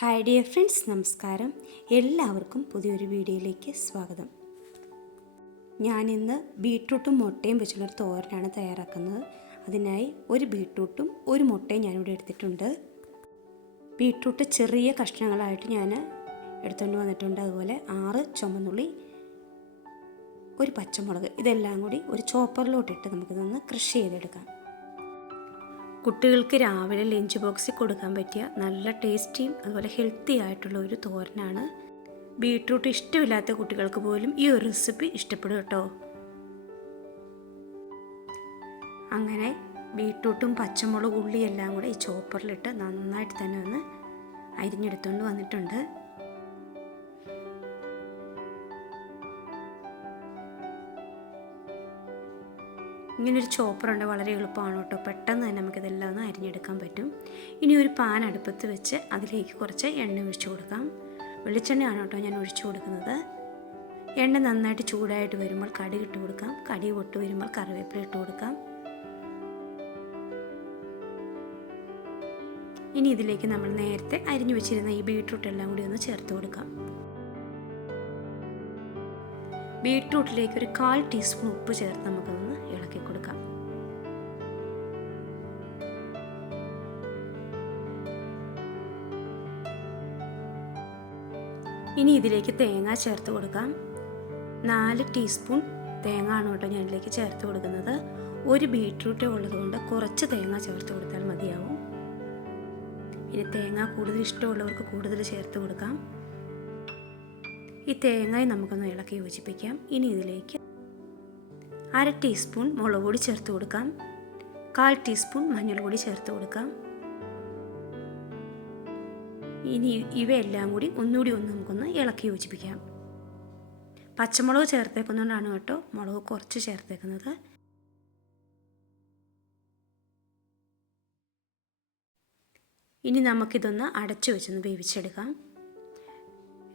Hi dear friends നമസ്കാരം. എല്ലാവർക്കും പുതിയൊരു വീഡിയോയിലേക്ക് സ്വാഗതം. ഞാനിന്ന് ബീട്രൂട്ടും മുട്ടയും വെച്ചുള്ളൊരു തോരനാണ് തയ്യാറാക്കുന്നത്. അതിനായി ഒരു ബീട്രൂട്ടും ഒരു മുട്ടയും ഞാനിവിടെ എടുത്തിട്ടുണ്ട്. ബീട്രൂട്ട് ചെറിയ കഷ്ണങ്ങളായിട്ട് ഞാൻ എടുത്തുകൊണ്ട് വന്നിട്ടുണ്ട്. അതുപോലെ ആറ് ചുമന്നുള്ളി ഒരു പച്ചമുളക് ഇതെല്ലാം കൂടി ഒരു ചോപ്പറിലോട്ടിട്ട് നമുക്കിതൊന്ന് കൃഷി ചെയ്തെടുക്കാം. കുട്ടികൾക്ക് രാവിലെ ലഞ്ച് ബോക്സിൽ കൊടുക്കാൻ പറ്റിയ നല്ല ടേസ്റ്റിയും അതുപോലെ ഹെൽത്തി ആയിട്ടുള്ള ഒരു തോരനാണ്. ബീട്രൂട്ട് ഇഷ്ടമില്ലാത്ത കുട്ടികൾക്ക് പോലും ഈ ഒരു റെസിപ്പി ഇഷ്ടപ്പെടും കേട്ടോ. അങ്ങനെ ബീട്രൂട്ടും പച്ചമുളക് ഉള്ളിയെല്ലാം കൂടെ ഈ ചോപ്പറിലിട്ട് നന്നായിട്ട് തന്നെ ഒന്ന് അരിഞ്ഞെടുത്തുകൊണ്ട് വന്നിട്ടുണ്ട്. ഇങ്ങനൊരു ചോപ്പറുണ്ട് വളരെ എളുപ്പമാണ് കേട്ടോ. പെട്ടെന്ന് തന്നെ നമുക്കിതെല്ലാം ഒന്ന് അരിഞ്ഞെടുക്കാൻ പറ്റും. ഇനി ഒരു പാൻ അടുപ്പത്ത് വെച്ച് അതിലേക്ക് കുറച്ച് എണ്ണ ഒഴിച്ചു കൊടുക്കാം. വെളിച്ചെണ്ണയാണ് കേട്ടോ ഞാൻ ഒഴിച്ചു കൊടുക്കുന്നത്. എണ്ണ നന്നായിട്ട് ചൂടായിട്ട് വരുമ്പോൾ കടി ഇട്ട് കൊടുക്കാം. കടി പൊട്ട് വരുമ്പോൾ കറിവേപ്പില ഇട്ട് കൊടുക്കാം. ഇനി ഇതിലേക്ക് നമ്മൾ നേരത്തെ അരിഞ്ഞു വെച്ചിരുന്ന ഈ ബീട്രൂട്ട് എല്ലാം കൂടി ഒന്ന് ചേർത്ത് കൊടുക്കാം. ബീട്രൂട്ടിലേക്ക് ഒരു കാൽ ടീസ്പൂൺ ഉപ്പ് ചേർത്ത് നമുക്കൊന്ന് ഇളക്കി കൊടുക്കാം. ഇനി ഇതിലേക്ക് തേങ്ങ ചേർത്ത് കൊടുക്കാം. നാല് ടീസ്പൂൺ തേങ്ങ ആണ് കേട്ടോ ഞാൻ ഇതിലേക്ക് ചേർത്ത് കൊടുക്കുന്നത്. ഒരു ബീട്രൂട്ടേ ഉള്ളതുകൊണ്ട് കുറച്ച് തേങ്ങ ചേർത്ത് കൊടുത്താൽ മതിയാവും. ഇനി തേങ്ങ കൂടുതൽ ഇഷ്ടമുള്ളവർക്ക് കൂടുതൽ ചേർത്ത് കൊടുക്കാം. ഈ തേങ്ങയെ നമുക്കൊന്ന് ഇളക്കി യോജിപ്പിക്കാം. ഇനി ഇതിലേക്ക് അര ടീസ്പൂൺ മുളക് പൊടി ചേർത്ത് കൊടുക്കാം. കാൽ ടീസ്പൂൺ മഞ്ഞൾപ്പൊടി ചേർത്ത് കൊടുക്കാം. ഇനി ഇവയെല്ലാം കൂടി ഒന്നുകൂടി ഒന്ന് നമുക്കൊന്ന് ഇളക്കി യോജിപ്പിക്കാം. പച്ചമുളക് ചേർത്തേക്കുന്നതുകൊണ്ടാണ് കേട്ടോ മുളക് കുറച്ച് ചേർത്തേക്കുന്നത്. ഇനി നമുക്കിതൊന്ന് അടച്ചു വെച്ചൊന്ന് വേവിച്ചെടുക്കാം.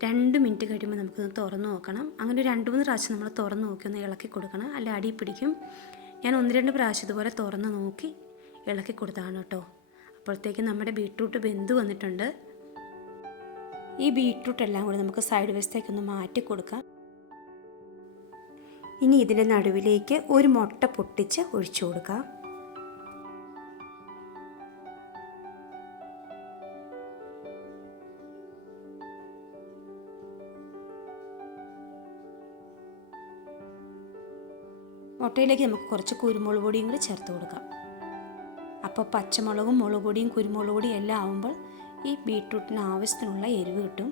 രണ്ട് മിനിറ്റ് കഴിയുമ്പോൾ നമുക്കൊന്ന് തുറന്ന് നോക്കണം. അങ്ങനെ രണ്ട് മൂന്ന് പ്രാവശ്യം നമ്മൾ തുറന്ന് നോക്കി ഒന്ന് ഇളക്കി കൊടുക്കണം. അല്ല അടി പിടിക്കും. ഞാൻ ഒന്ന് രണ്ട് പ്രാവശ്യം ഇതുപോലെ തുറന്ന് നോക്കി ഇളക്കി കൊടുത്താണ് കേട്ടോ. അപ്പോഴത്തേക്ക് നമ്മുടെ ബീട്രൂട്ട് ബെന്ത് വന്നിട്ടുണ്ട്. ഈ ബീട്രൂട്ട് എല്ലാം കൂടി നമുക്ക് സൈഡ് വശത്തേക്കൊന്ന് മാറ്റി കൊടുക്കാം. ഇനി ഇതിന്റെ നടുവിലേക്ക് ഒരു മുട്ട പൊട്ടിച്ച് ഒഴിച്ചു കൊടുക്കാം. മുട്ടയിലേക്ക് നമുക്ക് കുറച്ച് കുരുമുളക് പൊടിയും കൂടി ചേർത്ത് കൊടുക്കാം. അപ്പോൾ പച്ചമുളകും മുളക് പൊടിയും കുരുമുളക് പൊടിയും എല്ലാം ആവുമ്പോൾ ഈ ബീട്രൂട്ടിന് ആവശ്യത്തിനുള്ള എരിവ് കിട്ടും.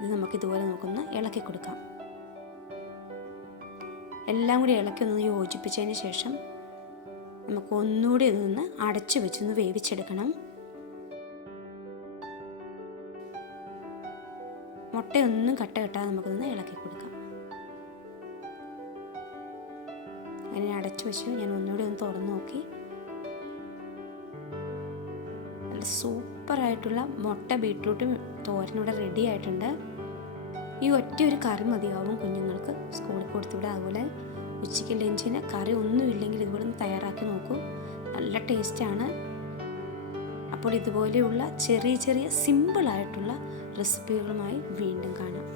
ഇത് നമുക്ക് ഇതുപോലെ നമുക്കൊന്ന് ഇളക്കി കൊടുക്കാം. എല്ലാം കൂടി ഇളക്കി ഒന്ന് യോജിപ്പിച്ചതിന് ശേഷം നമുക്ക് ഒന്നുകൂടി ഇതൊന്ന് അടച്ചു വെച്ചൊന്ന് വേവിച്ചെടുക്കണം. മുട്ടയൊന്നും കട്ട കെട്ടാതെ നമുക്കൊന്ന് ഇളക്കി കൊടുക്കാം. അങ്ങനെ അടച്ചു വെച്ചു. ഞാൻ ഒന്നുകൂടി ഒന്ന് തുറന്നു നോക്കി. നല്ല സൂപ്പറായിട്ടുള്ള മുട്ട ബീട്രൂട്ടും തോരനിവിടെ റെഡി ആയിട്ടുണ്ട്. ഈ ഒറ്റ ഒരു കറി മതിയാവും കുഞ്ഞുങ്ങൾക്ക് സ്കൂളിൽ കൊടുത്തുവിടെ അതുപോലെ ഉച്ചയ്ക്ക് ലഞ്ചിന് കറി ഒന്നുമില്ലെങ്കിൽ ഇതുപോലെ ഒന്ന് തയ്യാറാക്കി നോക്കൂ. നല്ല ടേസ്റ്റാണ് അപ്പോൾ ഇതുപോലെയുള്ള ചെറിയ ചെറിയ സിമ്പിളായിട്ടുള്ള റെസിപ്പികളുമായി വീണ്ടും കാണാം.